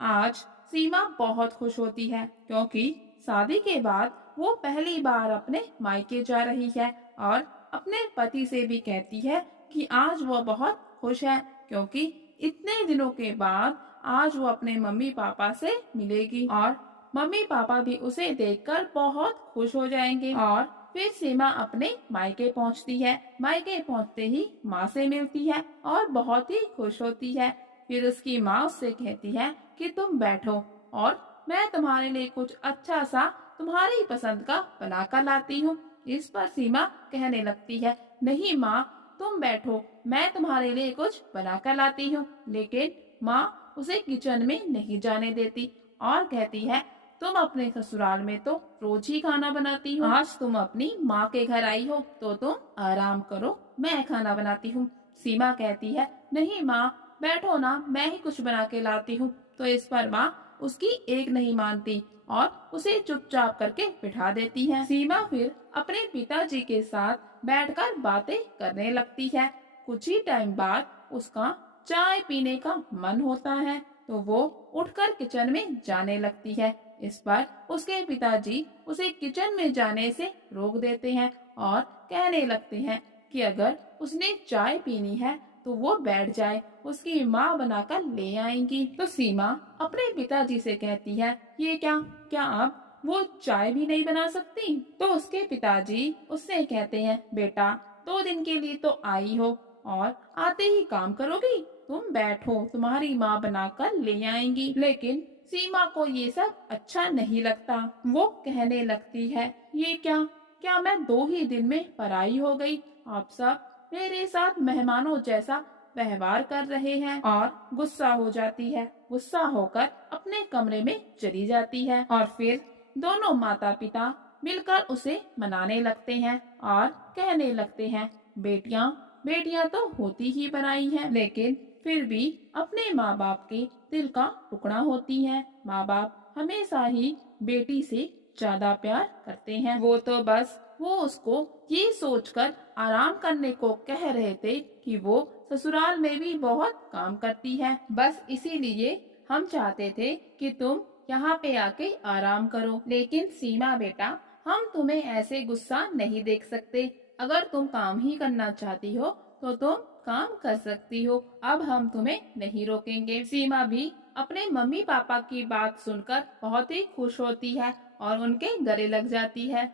आज सीमा बहुत खुश होती है क्योंकि शादी के बाद वो पहली बार अपने मायके जा रही है और अपने पति से भी कहती है कि आज वो बहुत खुश है क्योंकि इतने दिनों के बाद आज वो अपने मम्मी पापा से मिलेगी और मम्मी पापा भी उसे देखकर बहुत खुश हो जाएंगे। और फिर सीमा अपने मायके पहुंचती है। मायके पहुंचते ही माँ से मिलती है और बहुत ही खुश होती है। फिर उसकी माँ उससे कहती है कि तुम बैठो और मैं तुम्हारे लिए कुछ अच्छा सा तुम्हारी पसंद का बना कर लाती हूँ। इस पर सीमा कहने लगती है, नहीं माँ, तुम बैठो, मैं तुम्हारे लिए कुछ बना कर लाती हूँ। लेकिन माँ उसे किचन में नहीं जाने देती और कहती है, तुम अपने ससुराल में तो रोज ही खाना बनाती हो, आज तुम अपनी माँ के घर आई हो तो तुम आराम करो, मैं खाना बनाती हूँ। सीमा कहती है, नहीं माँ, बैठो ना, मैं ही कुछ बना के लाती हूँ। तो इस पर माँ उसकी एक नहीं मानती और उसे चुपचाप करके बिठा देती है। सीमा फिर अपने पिताजी के साथ बैठकर बातें करने लगती है। कुछ ही टाइम बाद उसका चाय पीने का मन होता है तो वो उठकर किचन में जाने लगती है। इस पर उसके पिताजी उसे किचन में जाने से रोक देते हैं और कहने लगते हैं कि अगर उसने चाय पीनी है तो वो बैठ जाए, उसकी माँ बनाकर ले आएंगी। तो सीमा अपने पिताजी से कहती है, ये क्या, क्या आप वो चाय भी नहीं बना सकती? तो उसके पिताजी उससे कहते हैं, बेटा 2 दिन के लिए तो आई हो और आते ही काम करोगी, तुम बैठो, तुम्हारी माँ बनाकर ले आएंगी। लेकिन सीमा को ये सब अच्छा नहीं लगता। वो कहने लगती है, ये क्या, क्या मैं 2 ही दिन में पराई हो गई? आप सब मेरे साथ मेहमानों जैसा व्यवहार कर रहे हैं। और गुस्सा हो जाती है। गुस्सा होकर अपने कमरे में चली जाती है और फिर दोनों माता पिता मिलकर उसे मनाने लगते हैं और कहने लगते हैं, बेटियां बेटियां तो होती ही बनाई हैं, लेकिन फिर भी अपने माँ बाप के दिल का टुकड़ा होती हैं। माँ बाप हमेशा ही बेटी से ज्यादा प्यार करते हैं। वो तो बस वो उसको ये सोचकर आराम करने को कह रहे थे कि वो ससुराल में भी बहुत काम करती है, बस इसीलिए हम चाहते थे कि तुम यहाँ पे आके आराम करो। लेकिन सीमा बेटा, हम तुम्हें ऐसे गुस्सा नहीं देख सकते। अगर तुम काम ही करना चाहती हो तो तुम काम कर सकती हो, अब हम तुम्हें नहीं रोकेंगे। सीमा भी अपने मम्मी पापा की बात सुनकर बहुत ही खुश होती है और उनके गले लग जाती है।